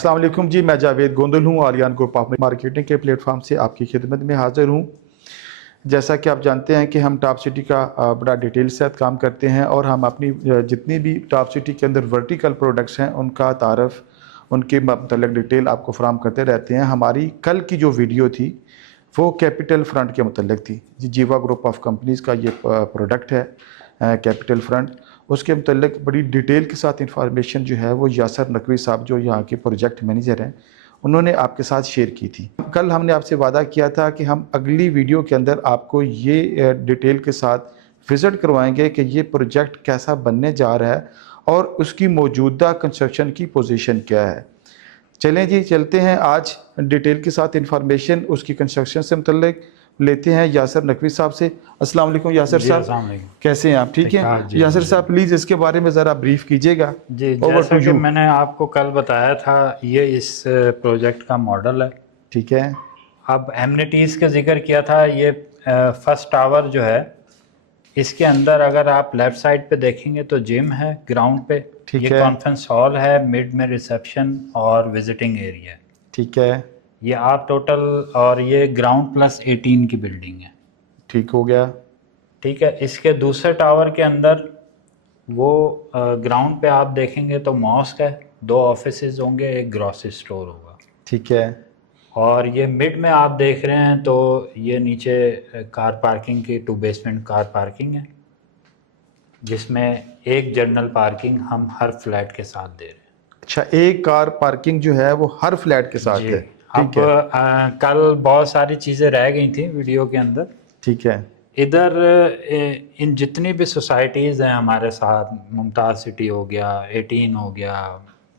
अस्सलाम वालेकुम जी, मैं जावेद गोंदल हूँ। आलियान ग्रुप ऑफ मार्केटिंग के प्लेटफॉर्म से आपकी खिदमत में हाज़िर हूँ। जैसा कि आप जानते हैं कि हम टॉप सिटी का बड़ा डिटेल से साथ काम करते हैं और हम अपनी जितनी भी टॉप सिटी के अंदर वर्टिकल प्रोडक्ट्स हैं उनका तारफ़, उनके मतलब डिटेल आपको फराहम करते रहते हैं। हमारी कल की जो वीडियो थी वो कैपिटल फ्रंट के मतलब थी जी। जीवा ग्रुप ऑफ कंपनीज़ का ये प्रोडक्ट है कैपिटल फ्रंट। उसके मतलब बड़ी डिटेल के साथ इंफॉर्मेशन जो है वो यासर नकवी साहब जो यहाँ के प्रोजेक्ट मैनेजर हैं उन्होंने आपके साथ शेयर की थी। कल हमने आपसे वादा किया था कि हम अगली वीडियो के अंदर आपको ये डिटेल के साथ विज़िट करवाएंगे कि ये प्रोजेक्ट कैसा बनने जा रहा है और उसकी मौजूदा कंस्ट्रक्शन की पोजीशन क्या है। चलें जी, चलते हैं आज डिटेल के साथ इंफॉर्मेशन उसकी कंस्ट्रक्शन से मुतल्लिक लेते हैं यासर नकवी साहब से। अस्सलाम वालेकुम यासर साहब, कैसे हैं आप? ठीक हैं यासर साहब, प्लीज़ इसके बारे में ज़रा ब्रीफ कीजिएगा। जी, जैसा कि मैंने आपको कल बताया था, ये इस प्रोजेक्ट का मॉडल है। ठीक है। अब एमिनिटीज़ का जिक्र किया था। ये फर्स्ट टावर जो है, इसके अंदर अगर आप लेफ़्ट साइड पे देखेंगे तो जिम है ग्राउंड पे। ठीक ये है। कॉन्फ्रेंस हॉल है, मिड में रिसेप्शन और विजिटिंग एरिया। ठीक है। ये आप टोटल, और ये ग्राउंड प्लस 18 की बिल्डिंग है। ठीक हो गया। ठीक है। इसके दूसरे टावर के अंदर वो ग्राउंड पे आप देखेंगे तो मॉस्क है, 2 ऑफिसेज होंगे, एक ग्रॉसरी स्टोर होगा। ठीक है। और ये मिड में आप देख रहे हैं तो ये नीचे कार पार्किंग की 2 बेसमेंट कार पार्किंग है, जिसमें एक जनरल पार्किंग हम हर फ्लैट के साथ दे रहे हैं। अच्छा, एक कार पार्किंग जो है वो हर फ्लैट के साथ है। अब कल बहुत सारी चीज़ें रह गई थी वीडियो के अंदर। ठीक है। इधर इन जितनी भी सोसाइटीज़ हैं हमारे साथ, मुमताज़ सिटी हो गया, 18 हो गया,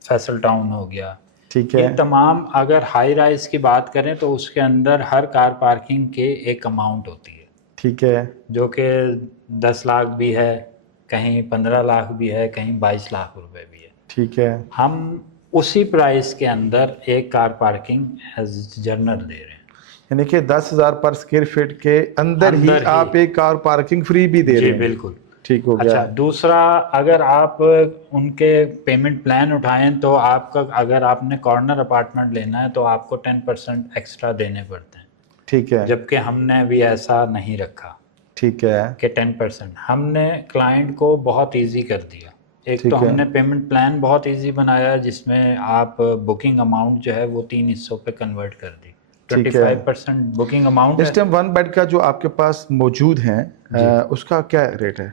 फैसल टाउन हो गया, ठीक है। इन तमाम अगर हाई राइज की बात करें तो उसके अंदर हर कार पार्किंग के एक अमाउंट होती है। ठीक है। जो कि 10 लाख भी है, कहीं 15 लाख भी है, कहीं 22 लाख रुपए भी है। ठीक है। हम उसी प्राइस के अंदर एक कार पार्किंग एज जनरल दे रहे हैं, यानी कि 10,000 पर स्क्वायर फीट के अंदर ही आप एक कार पार्किंग फ्री भी दे रहे हैं। जी बिल्कुल। ठीक हो गया। अच्छा, दूसरा, अगर आप उनके पेमेंट प्लान उठाएं तो आपका, अगर आपने कॉर्नर अपार्टमेंट लेना है तो आपको 10% एक्स्ट्रा देने पड़ते हैं। ठीक है। जबकि हमने भी ऐसा नहीं रखा। ठीक है कि 10%। हमने क्लाइंट को बहुत इजी कर दिया। एक तो हमने पेमेंट प्लान बहुत इजी बनाया, जिसमें आप बुकिंग अमाउंट जो है वो 3 हिस्सों पे कन्वर्ट कर दी। 25% बुकिंग अमाउंट इस टाइम 1 बेड का जो आपके पास मौजूद है उसका क्या रेट है?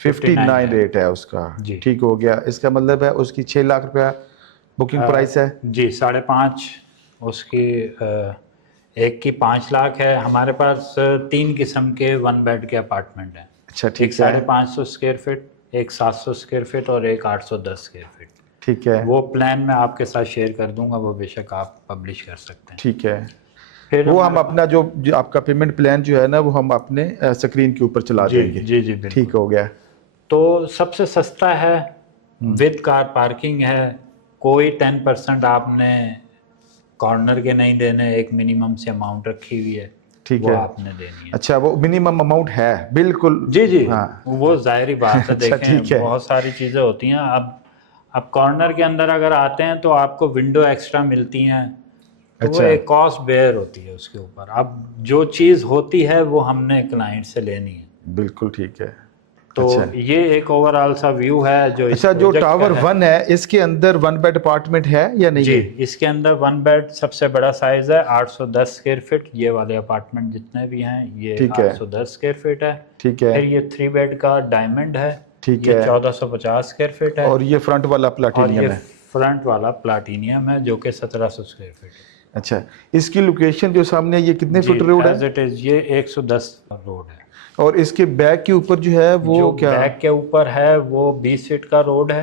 59 रेट है उसका जी। ठीक हो गया। इसका मतलब है उसकी 6 लाख रुपया बुकिंग प्राइस है जी। 5.5 उसकी, एक की 5 लाख है। हमारे पास 3 किस्म के 1 बेड के अपार्टमेंट हैं। अच्छा, ठीक है। एक 550 स्क्वायर फीट, एक 700 स्क्वायर फीट और एक 810 स्क्वायर फीट। ठीक है। वो प्लान मैं आपके साथ शेयर कर दूंगा, वो बेशक आप पब्लिश कर सकते हैं। ठीक है। फिर वो हम अपना जो आपका पेमेंट प्लान जो है ना वो हम अपने स्क्रीन के ऊपर चला देंगे। जी जी बिल्कुल। ठीक हो गया। तो सबसे सस्ता है, विद कार पार्किंग है। कोई 10% आपने कॉर्नर के नहीं देने, एक मिनिमम से अमाउंट रखी हुई है, ठीक वो है, आपने देनी है। अच्छा, वो मिनिमम अमाउंट है बिल्कुल। जी जी हाँ, वो जाहिर बात है। अच्छा, देखें बहुत सारी चीज़ें होती हैं। अब कॉर्नर के अंदर अगर आते हैं तो आपको विंडो एक्स्ट्रा मिलती हैं, तो वो एक कॉस्ट बेयर होती है उसके ऊपर। अब जो चीज़ होती है वो हमने क्लाइंट से लेनी है। बिल्कुल ठीक है। तो ये एक ओवरऑल सा व्यू है जो अच्छा, जो टावर 1 है इसके अंदर 1 बेड अपार्टमेंट है या नहीं? जी, इसके अंदर 1 बेड सबसे बड़ा साइज है, 810 स्क्वायर फीट। ये वाले अपार्टमेंट जितने भी हैं ये 810 स्क्वायर फीट है। ठीक है। फिर ये 3 बेड का डायमंड है, ठीक ये है, 1450 स्क्वायर फीट है। और ये फ्रंट वाला प्लाटिनियम है। फ्रंट वाला प्लाटिनियम है जो कि 1700 स्क्वायर फीट है। अच्छा, इसकी लोकेशन जो सामने ये कितने फुट रोड है? एज इट इज ये 110 रोड है। और इसके बैक के ऊपर जो है वो जो क्या? बैक के ऊपर है वो 20 फीट का रोड है।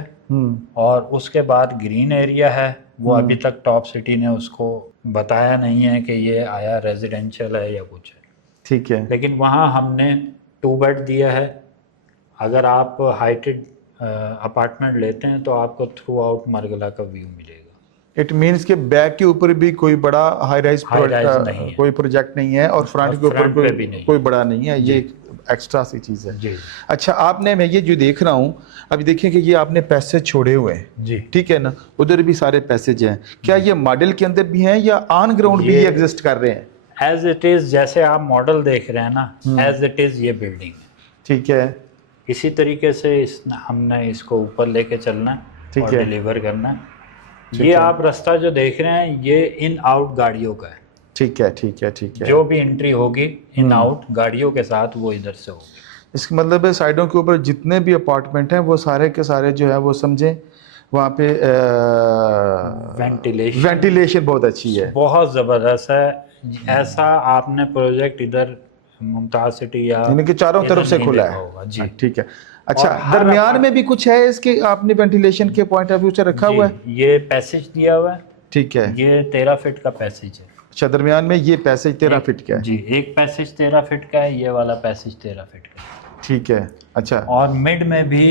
और उसके बाद ग्रीन एरिया है। वो अभी तक टॉप सिटी ने उसको बताया नहीं है कि ये आया रेजिडेंशियल है या कुछ है। ठीक है। लेकिन वहाँ हमने 2 बेड दिया है। अगर आप हाइटेड अपार्टमेंट लेते हैं तो आपको थ्रू आउट मरगला का व्यू मिलेगा। इट मीन्स के बैक के ऊपर भी कोई बड़ा हाई राइज नहीं है, कोई प्रोजेक्ट नहीं है, और फ्रंट के ऊपर कोई बड़ा नहीं है। ये एक्स्ट्रा सी चीज़ है जी। अच्छा आपने, मैं ये जो देख रहा हूँ अभी, देखिए कि ये आपने पैसेज छोड़े हुए हैं जी। ठीक है ना, उधर भी सारे पैसेज हैं, क्या ये मॉडल के अंदर भी हैं या ऑन ग्राउंड भी ये एग्जिस्ट कर रहे हैं? एज इट इज़, जैसे आप मॉडल देख रहे हैं ना, एज इट इज़ ये बिल्डिंग है। ठीक है इसी तरीके से हमने इसको ऊपर लेके चलना है ठीक और है। डिलीवर करना है। ठीक ये है। आप रास्ता जो देख रहे हैं ये इन आउट गाड़ियों का है। ठीक है ठीक है ठीक है। जो भी एंट्री होगी इन आउट गाड़ियों के साथ वो इधर से होगी। इसका मतलब है साइडों के ऊपर जितने भी अपार्टमेंट हैं वो सारे के सारे जो है वो समझें वहाँ पे वेंटिलेशन बहुत अच्छी है, बहुत ज़बरदस्त है। ऐसा आपने प्रोजेक्ट इधर मुमताज सिटी या यानी कि चारों इधर तरफ से नहीं खुला देखा है। होगा। जी। ठीक है। अच्छा और हर दरमियान में भी कुछ है इसके, आपने वेंटिलेशन के पॉइंट ऑफ व्यू से रखा हुआ है? ये पैसेज दिया हुआ है। ठीक है। ये 13 फीट का पैसेज है। अच्छा दरमियान में ये पैसेज 13 फीट का है? जी, एक पैसेज 13 फीट का है, ये वाला पैसेज 13 फीट का है। ठीक है। अच्छा और मिड में भी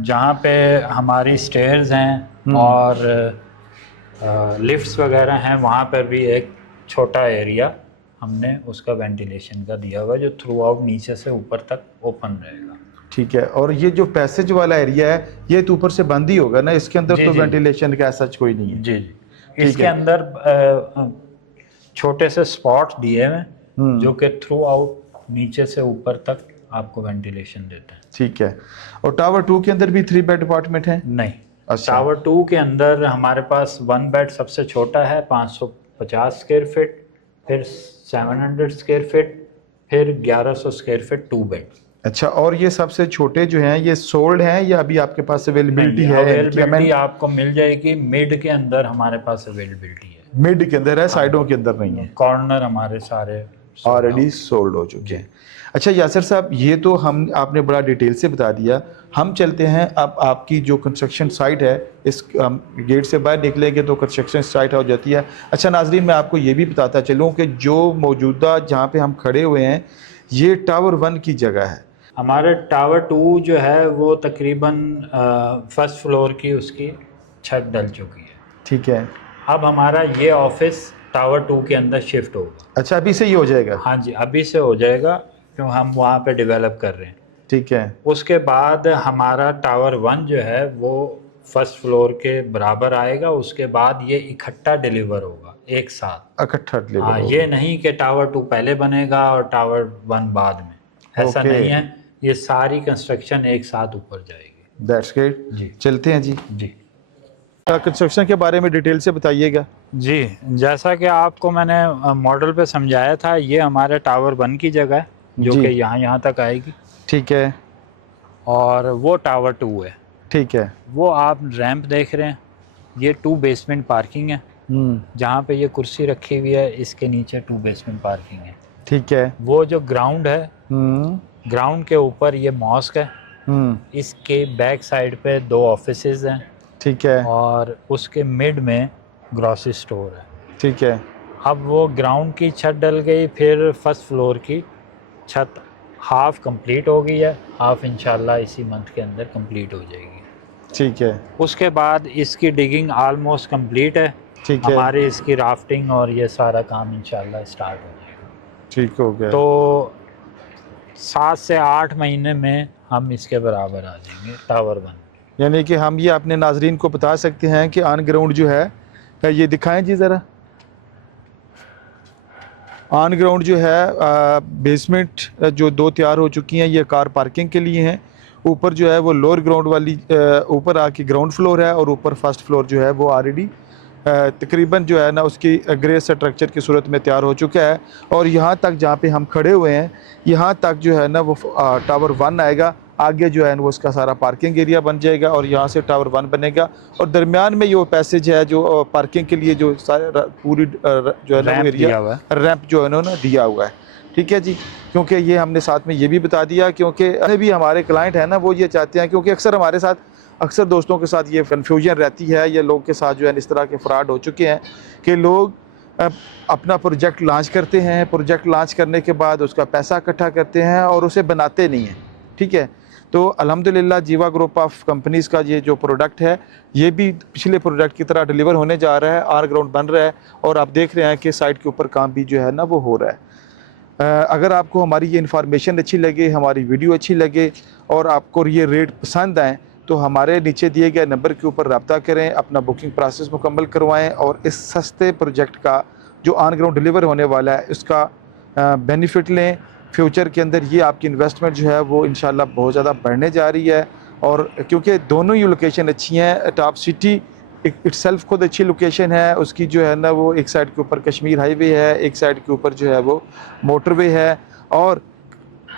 जहाँ पे हमारी स्टेयर्स हैं और लिफ्ट्स वगैरह हैं, वहाँ पर भी एक छोटा एरिया हमने उसका वेंटिलेशन का दिया हुआ है, जो थ्रू आउट नीचे से ऊपर तक ओपन रहेगा। ठीक है। और ये जो पैसेज वाला एरिया है ये तो ऊपर से बंद ही होगा ना, इसके अंदर जी, तो जी। वेंटिलेशन का सच कोई नहीं है? जी जी। इसके अंदर छोटे से स्पॉट्स दिए हुए जो कि थ्रू आउट नीचे से ऊपर तक आपको वेंटिलेशन देते हैं। ठीक है। और टावर 2 के अंदर भी 3 बेड अपार्टमेंट है? नहीं, अच्छा। टावर 2 के अंदर हमारे पास 1 बेड सबसे छोटा है 550 स्क्वायर फीट, फिर 700 स्क्वायर फीट, फिर 1100 स्क्वायर फीट 2 बेड। अच्छा, और ये सबसे छोटे जो हैं ये सोल्ड हैं या अभी आपके पास अवेलेबिलिटी है? अवेलेबिलिटी आपको मिल जाएगी, मिड के अंदर हमारे पास अवेलेबिलिटी है। मिड के अंदर है, साइडों के अंदर नहीं है? कॉर्नर हमारे सारे ऑलरेडी सोल्ड हो चुके हैं। अच्छा यासिर साहब, ये तो हम आपने बड़ा डिटेल से बता दिया। हम चलते हैं अब आपकी जो कंस्ट्रक्शन साइट है, इस गेट से बाहर निकलेंगे तो कंस्ट्रक्शन साइट हो जाती है। अच्छा नाजरीन, मैं आपको ये भी बताता चलूँ कि जो मौजूदा जहाँ पे हम खड़े हुए हैं ये टावर 1 की जगह है। हमारे टावर 2 जो है वो तकरीबन फर्स्ट फ्लोर की उसकी छत डल चुकी है। ठीक है। अब हमारा ये ऑफिस टावर 2 के अंदर शिफ्ट होगा। अच्छा, अभी से ही हो जाएगा? हाँ जी, अभी से हो जाएगा, क्यों हम वहाँ पे डेवलप कर रहे हैं। ठीक है। उसके बाद हमारा टावर 1 जो है वो फर्स्ट फ्लोर के बराबर आएगा। उसके बाद ये इकट्ठा डिलीवर होगा एक साथ, इकट्ठा डिलीवर हाँ। होगा। ये नहीं कि टावर 2 पहले बनेगा और टावर 1 बाद में, ऐसा Okay. नहीं है। ये सारी कंस्ट्रक्शन एक साथ ऊपर जाएगी। That's great. जी। चलते हैं जी। जी कंस्ट्रक्शन के बारे में डिटेल से बताइएगा। जी, जैसा कि आपको मैंने मॉडल पे समझाया था, ये हमारे टावर 1 की जगह है जो जी। कि यहाँ तक आएगी। ठीक है। और वो टावर 2 है। ठीक है। वो आप रैंप देख रहे हैं, ये 2 बेसमेंट पार्किंग है। जहाँ पे ये कुर्सी रखी हुई है इसके नीचे 2 बेसमेंट पार्किंग है। ठीक है। वो जो ग्राउंड है, ग्राउंड के ऊपर ये मॉस्क है। इसके बैक साइड पे 2 ऑफिसेज हैं। ठीक है। और उसके मिड में ग्रॉसरी स्टोर है। ठीक है। अब वो ग्राउंड की छत डल गई, फिर फर्स्ट फ्लोर की छत हाफ कंप्लीट हो गई है, हाफ इंशाल्लाह इसी मंथ के अंदर कंप्लीट हो जाएगी। ठीक है। उसके बाद इसकी डिगिंग ऑलमोस्ट कंप्लीट है। ठीक है। हमारी इसकी राफ्टिंग और ये सारा काम इंशाल्लाह स्टार्ट हो जाएगा। ठीक हो गया। तो 7 से 8 महीने में हम इसके बराबर आ जाएंगे टावर 1। यानी कि हम ये अपने नाजरीन को बता सकते हैं कि ऑन ग्राउंड जो है, ये दिखाएं जी ज़रा। ऑन ग्राउंड जो है बेसमेंट जो 2 तैयार हो चुकी हैं, ये कार पार्किंग के लिए हैं। ऊपर जो है वो लोअर ग्राउंड वाली ऊपर आके ग्राउंड फ्लोर है, और ऊपर फर्स्ट फ्लोर जो है वो ऑलरेडी तकरीबन जो है ना उसकी ग्रे स्ट्रक्चर की सूरत में तैयार हो चुका है। और यहाँ तक जहाँ पे हम खड़े हुए हैं, यहाँ तक जो है ना वो टावर 1 आएगा। आगे जो है वो उसका सारा पार्किंग एरिया बन जाएगा और यहाँ से टावर 1 बनेगा। और दरमियान में ये पैसेज है जो पार्किंग के लिए जो सारे पूरी जो है ना वो एरिया रैंप जो है ना दिया हुआ है। ठीक है जी, क्योंकि ये हमने साथ में ये भी बता दिया, क्योंकि भी हमारे क्लाइंट हैं ना वो ये चाहते हैं, क्योंकि अक्सर हमारे साथ अक्सर दोस्तों के साथ ये कन्फ्यूजन रहती है, या लोग के साथ जो है इस तरह के फ्रॉड हो चुके हैं कि लोग अपना प्रोजेक्ट लॉन्च करते हैं, प्रोजेक्ट लॉन्च करने के बाद उसका पैसा इकट्ठा करते हैं और उसे बनाते नहीं हैं। ठीक है, तो अल्हम्दुलिल्लाह जीवा ग्रुप ऑफ कंपनीज़ का ये जो प्रोडक्ट है ये भी पिछले प्रोडक्ट की तरह डिलीवर होने जा रहा है, ऑन ग्राउंड बन रहा है, और आप देख रहे हैं कि साइट के ऊपर काम भी जो है ना वो हो रहा है। अगर आपको हमारी ये इन्फॉर्मेशन अच्छी लगे, हमारी वीडियो अच्छी लगे और आपको ये रेट पसंद आए तो हमारे नीचे दिए गए नंबर के ऊपर रब्ता करें, अपना बुकिंग प्रोसेस मुकम्मल करवाएं और इस सस्ते प्रोजेक्ट का जो ऑन ग्राउंड डिलीवर होने वाला है उसका बेनिफिट लें। फ्यूचर के अंदर ये आपकी इन्वेस्टमेंट जो है वो इंशाल्लाह बहुत ज़्यादा बढ़ने जा रही है। और क्योंकि दोनों ही लोकेशन अच्छी हैं, टॉप सिटी इटसेल्फ खुद अच्छी लोकेशन है, उसकी जो है ना वो एक साइड के ऊपर कश्मीर हाईवे है, एक साइड के ऊपर जो है वो मोटरवे है और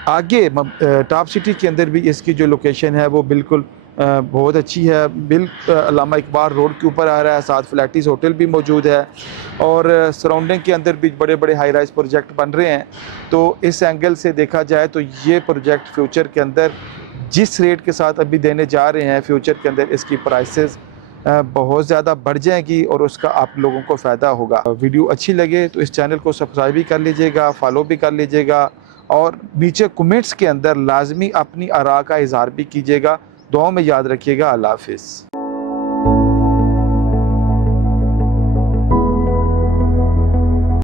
आगे टॉप सिटी के अंदर भी इसकी जो लोकेशन है वो बिल्कुल बहुत अच्छी है। अल्लामा इकबाल रोड के ऊपर आ रहा है, साथ फ्लैटिस होटल भी मौजूद है और सराउंडिंग के अंदर भी बड़े बड़े हाई राइज प्रोजेक्ट बन रहे हैं। तो इस एंगल से देखा जाए तो ये प्रोजेक्ट फ्यूचर के अंदर जिस रेट के साथ अभी देने जा रहे हैं, फ्यूचर के अंदर इसकी प्राइसेस बहुत ज़्यादा बढ़ जाएगी और उसका आप लोगों को फ़ायदा होगा। वीडियो अच्छी लगे तो इस चैनल को सब्सक्राइब भी कर लीजिएगा, फॉलो भी कर लीजिएगा और नीचे कमेंट्स के अंदर लाजमी अपनी आरा का इज़हार भी कीजिएगा। दुआओं में याद रखिएगा। अल्लाह हाफ़िज़।